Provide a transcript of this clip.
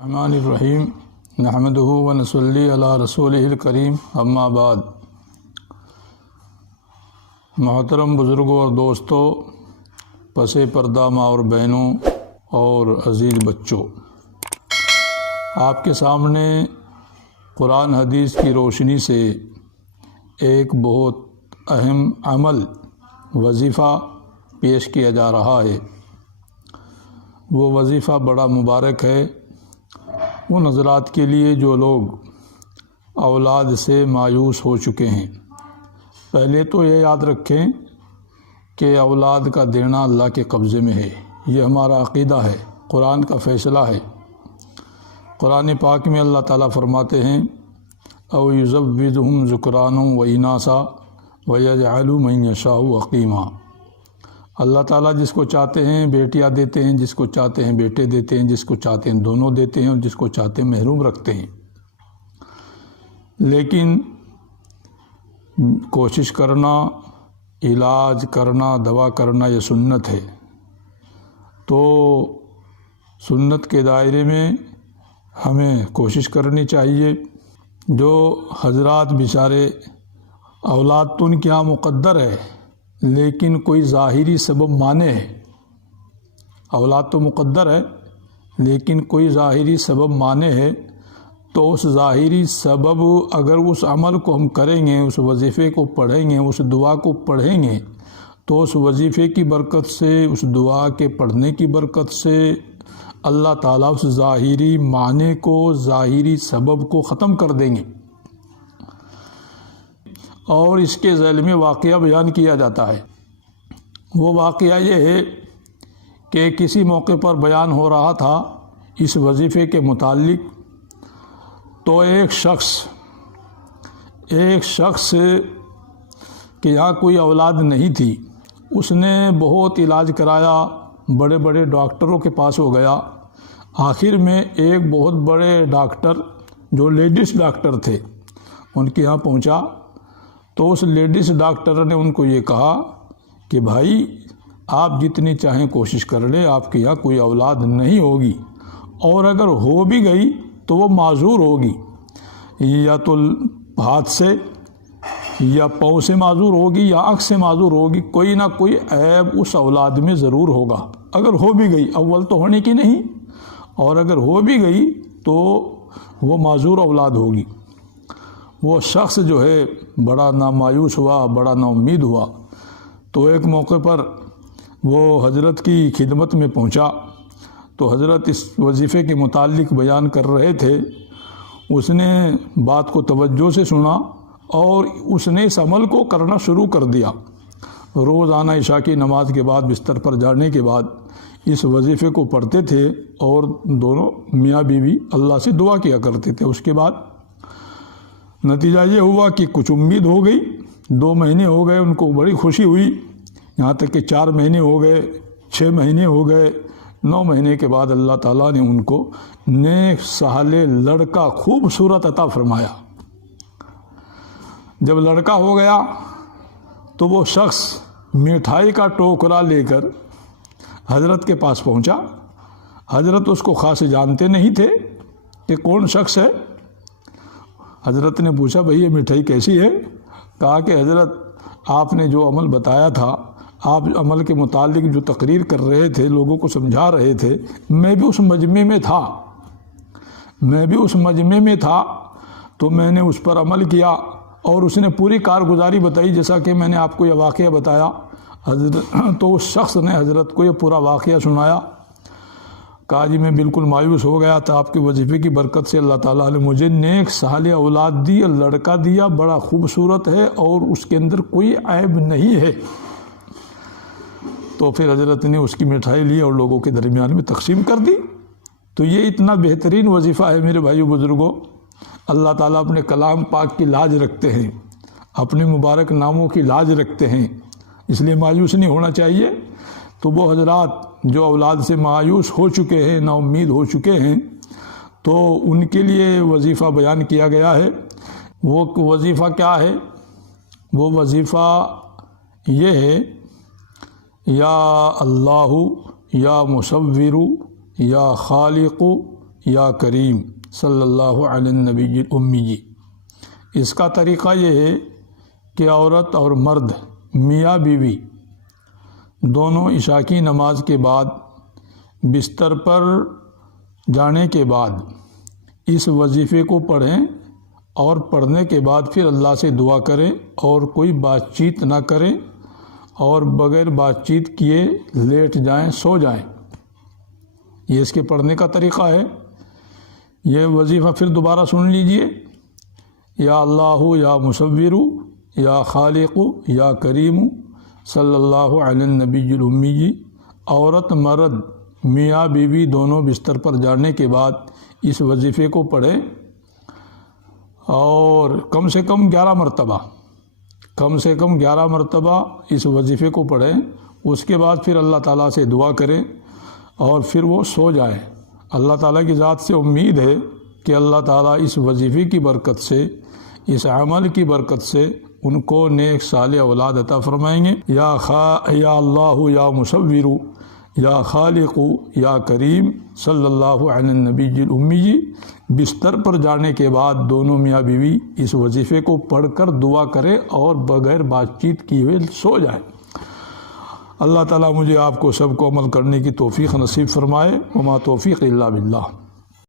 الرحمن الرحیم نحمدہ ونصلی علی رسولہ الکریم اما بعد۔ محترم بزرگوں اور دوستوں، پس پردہ ماں اور بہنوں اور عزیز بچوں، آپ کے سامنے قرآن حدیث کی روشنی سے ایک بہت اہم عمل وظیفہ پیش کیا جا رہا ہے۔ وہ وظیفہ بڑا مبارک ہے ان حضرات کے لیے جو لوگ اولاد سے مایوس ہو چکے ہیں۔ پہلے تو یہ یاد رکھیں کہ اولاد کا دینا اللہ کے قبضے میں ہے، یہ ہمارا عقیدہ ہے، قرآن کا فیصلہ ہے۔ قرآن پاک میں اللہ تعالیٰ فرماتے ہیں او یزوجہم ذکرانا و اناثا ویجعل من یشاء عقیما۔ اللہ تعالیٰ جس کو چاہتے ہیں بیٹیاں دیتے ہیں، جس کو چاہتے ہیں بیٹے دیتے ہیں، جس کو چاہتے ہیں دونوں دیتے ہیں، اور جس کو چاہتے ہیں محروم رکھتے ہیں۔ لیکن کوشش کرنا، علاج کرنا، دوا کرنا یہ سنت ہے، تو سنت کے دائرے میں ہمیں کوشش کرنی چاہیے۔ جو حضرات بیچارے اولاد تو ان کے یہاں مقدر ہے لیکن کوئی ظاہری سبب مانے ہے، اولاد تو مقدر ہے لیکن کوئی ظاہری سبب مانے ہے، تو اس ظاہری سبب اگر اس عمل کو ہم کریں گے، اس وظیفے کو پڑھیں گے، اس دعا کو پڑھیں گے، تو اس وظیفے کی برکت سے، اس دعا کے پڑھنے کی برکت سے اللہ تعالیٰ اس ظاہری معنی کو، ظاہری سبب کو ختم کر دیں گے۔ اور اس کے ذیل میں واقعہ بیان کیا جاتا ہے۔ وہ واقعہ یہ ہے کہ کسی موقع پر بیان ہو رہا تھا اس وظیفے کے متعلق، تو ایک شخص کہ یہاں کوئی اولاد نہیں تھی، اس نے بہت علاج کرایا، بڑے بڑے ڈاکٹروں کے پاس ہو گیا۔ آخر میں ایک بہت بڑے ڈاکٹر جو لیڈیز ڈاکٹر تھے ان کے یہاں پہنچا، تو اس لیڈیز ڈاکٹر نے ان کو یہ کہا کہ بھائی آپ جتنی چاہیں کوشش کر لیں، آپ کے یہاں کوئی اولاد نہیں ہوگی، اور اگر ہو بھی گئی تو وہ معذور ہوگی، یا تو ہاتھ سے یا پاؤں سے معذور ہوگی یا آنکھ سے معذور ہوگی، کوئی نہ کوئی عیب اس اولاد میں ضرور ہوگا۔ اگر ہو بھی گئی، اول تو ہونے کی نہیں، اور اگر ہو بھی گئی تو وہ معذور اولاد ہوگی۔ وہ شخص جو ہے بڑا نامایوس ہوا، بڑا نا امید ہوا، تو ایک موقع پر وہ حضرت کی خدمت میں پہنچا، تو حضرت اس وظیفے کے متعلق بیان کر رہے تھے۔ اس نے بات کو توجہ سے سنا اور اس نے اس عمل کو کرنا شروع کر دیا۔ روزانہ عشاء کی نماز کے بعد بستر پر جانے کے بعد اس وظیفے کو پڑھتے تھے، اور دونوں میاں بیوی اللہ سے دعا کیا کرتے تھے۔ اس کے بعد نتیجہ یہ ہوا کہ کچھ امید ہو گئی، 2 مہینے ہو گئے، ان کو بڑی خوشی ہوئی، یہاں تک کہ 4 مہینے ہو گئے، 6 مہینے ہو گئے، 9 مہینے کے بعد اللہ تعالیٰ نے ان کو نیک صالح لڑکا خوبصورت عطا فرمایا۔ جب لڑکا ہو گیا تو وہ شخص مٹھائی کا ٹوکرا لے کر حضرت کے پاس پہنچا۔ حضرت اس کو خاص جانتے نہیں تھے کہ کون شخص ہے۔ حضرت نے پوچھا بھئی یہ مٹھائی کیسی ہے؟ کہا کہ حضرت آپ نے جو عمل بتایا تھا، آپ عمل کے متعلق جو تقریر کر رہے تھے، لوگوں کو سمجھا رہے تھے، میں بھی اس مجمع میں تھا، تو میں نے اس پر عمل کیا، اور اس نے پوری کارگزاری بتائی جیسا کہ میں نے آپ کو یہ واقعہ بتایا۔ تو اس شخص نے حضرت کو یہ پورا واقعہ سنایا۔ کہا جی میں بالکل مایوس ہو گیا تھا، آپ کے وظیفے کی برکت سے اللہ تعالیٰ نے مجھے نیک صالح اولاد دی، لڑکا دیا، بڑا خوبصورت ہے اور اس کے اندر کوئی عیب نہیں ہے۔ تو پھر حضرت نے اس کی مٹھائی لی اور لوگوں کے درمیان میں تقسیم کر دی۔ تو یہ اتنا بہترین وظیفہ ہے میرے بھائیو بزرگوں۔ اللہ تعالیٰ اپنے کلام پاک کی لاج رکھتے ہیں، اپنے مبارک ناموں کی لاج رکھتے ہیں، اس لیے مایوس نہیں ہونا چاہیے۔ تو وہ حضرات جو اولاد سے مایوس ہو چکے ہیں، نا امید ہو چکے ہیں، تو ان کے لیے وظیفہ بیان کیا گیا ہے۔ وہ وظیفہ کیا ہے؟ وہ وظیفہ یہ ہے یا اللہ یا مصور یا خالق یا کریم صلی اللہ علیہ النبی الامی۔ اس کا طریقہ یہ ہے کہ عورت اور مرد، میاں بیوی دونوں عشاء کی نماز کے بعد بستر پر جانے کے بعد اس وظیفے کو پڑھیں، اور پڑھنے کے بعد پھر اللہ سے دعا کریں اور کوئی بات چیت نہ کریں، اور بغیر بات چیت کیے لیٹ جائیں، سو جائیں۔ یہ اس کے پڑھنے کا طریقہ ہے۔ یہ وظیفہ پھر دوبارہ سن لیجئے: یا اللہ یا مصور یا خالق یا کریم صلی اللہ علیہ النبی الامی۔ عورت مرد، میاں بیوی دونوں بستر پر جانے کے بعد اس وظیفے کو پڑھیں، اور کم سے کم 11 مرتبہ اس وظیفے کو پڑھیں۔ اس کے بعد پھر اللہ تعالیٰ سے دعا کریں اور پھر وہ سو جائیں۔ اللہ تعالیٰ کی ذات سے امید ہے کہ اللہ تعالیٰ اس وظیفے کی برکت سے، اس عمل کی برکت سے ان کو نیک صالح اولاد عطا فرمائیں گے۔ یا اللہ یا مصور یا خالق یا کریم صلی اللہ علیہ النبی الامی۔ بستر پر جانے کے بعد دونوں میاں بیوی اس وظیفے کو پڑھ کر دعا کرے اور بغیر بات چیت کیے ہوئے سو جائے۔ اللہ تعالیٰ مجھے آپ کو سب کو عمل کرنے کی توفیق نصیب فرمائے۔ وما توفیق الا باللہ۔